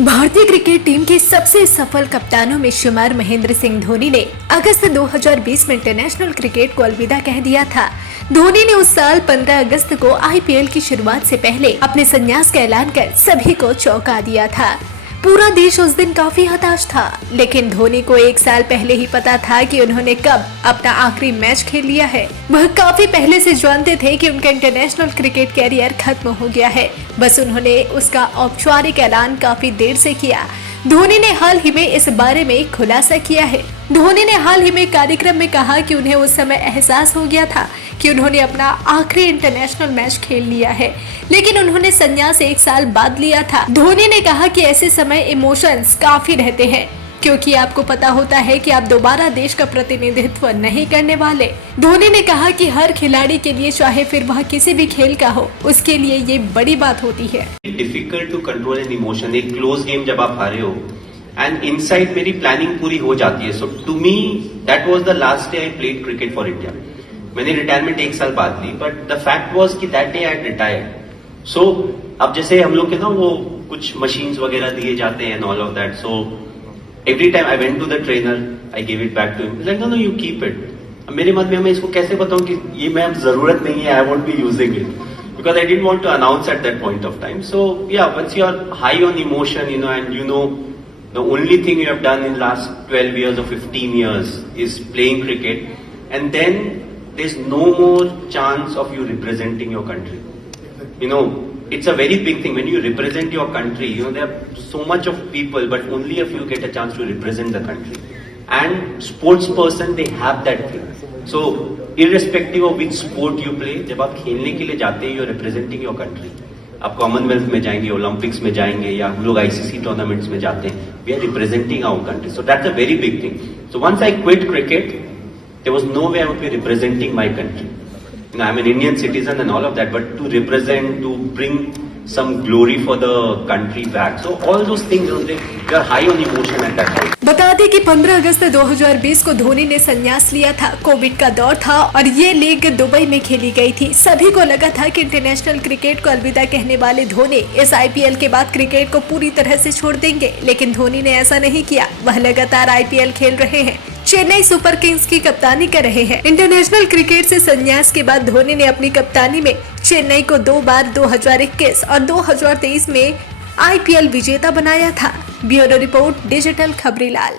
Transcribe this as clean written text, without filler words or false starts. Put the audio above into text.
भारतीय cricket team के सबसे सफल कप्तानों में शुमार महेंद्र सिंह धोनी ने अगस्त 2020 में इंटरनेशनल क्रिकेट को अलविदा कह दिया था। धोनी ने उस साल 15 अगस्त को आईपीएल की शुरुआत से पहले अपने संन्यास का ऐलान कर सभी को चौंका दिया था। पूरा देश उस दिन काफी हताश था, लेकिन धोनी को एक साल पहले ही पता था कि उन्होंने कब अपना आखिरी मैच खेल लिया है। वह काफी पहले से जानते थे कि उनका इंटरनेशनल क्रिकेट कैरियर खत्म हो गया है, बस उन्होंने उसका औपचारिक ऐलान काफी देर से किया। धोनी ने हाल ही में इस बारे में खुलासा किया है। धोनी ने हाल ही में कार्यक्रम में कहा कि उन्हें उस समय एहसास हो गया था कि उन्होंने अपना आखिरी इंटरनेशनल मैच खेल लिया है, लेकिन उन्होंने संन्यास एक साल बाद लिया था। धोनी ने कहा कि ऐसे समय इमोशंस काफी रहते हैं, क्योंकि आपको पता होता है कि आप दोबारा देश का प्रतिनिधित्व नहीं करने वाले। धोनी ने कहा कि हर खिलाड़ी के लिए, चाहे फिर वह किसी भी खेल का हो, उसके लिए ये बड़ी बात होती है। Difficult to control an emotion. एक क्लोज गेम जब आप हारे हो एंड इनसाइड मेरी प्लानिंग पूरी हो जाती है। So to me that was the last day I played cricket for India. मैंने रिटायरमेंट एक साल बाद ली, बट द फैक्ट वाज कि that day I retired. So अब जैसे हम लोग के ना वो कुछ मशीन्स वगैरह दिए जाते हैं and all of that. So every time I went to the trainer, I give it back to him, like no you keep it. अब मेरे मन में मैं इसको कैसे बताऊं कि ये मैं अब जरूरत नहीं है, I won't be using it, because I didn't want to announce at that point of time. So yeah, once you are high on emotion, and the only thing you have done in last 12 years or 15 years is playing cricket, and then there's no more chance of you representing your country. It's a very big thing when you represent your country. There are so much of people, but only a few get a chance to represent the country. And sports person, they have that thing. So irrespective of which sport you play, जब आप खेलने के लिए जाते हैं, you're representing your country. आप Commonwealth में जाएंगे, ओलंपिक्स में जाएंगे, या हम लोग आईसीसी टूर्नामेंट्स में जाते हैं, we are representing our country. So that's a very big thing. So once I quit cricket, there was no way I would be representing my country. I'm an Indian citizen and all of that, but to represent, to bring some glory for the country back. So all those things, they are high on emotion at that time. बता दें कि 15 अगस्त 2020 को धोनी ने संन्यास लिया था। Covid का दौर था और ये लीग दुबई में खेली गई थी। सभी को लगा था कि इंटरनेशनल क्रिकेट को अलविदा कहने वाले धोनी इस आईपीएल के बाद क्रिकेट को पूरी तरह से छोड़ देंगे, लेकिन धोनी ने ऐसा नहीं किया। वह लगातार आईपीएल खेल रहे हैं, चेन्नई सुपर किंग्स की कप्तानी कर रहे हैं। इंटरनेशनल क्रिकेट से संन्यास के बाद धोनी ने अपनी कप्तानी में चेन्नई को 2 बार 2021 और 2023 में आईपीएल विजेता बनाया था। Bureau report, digital Khabrilal.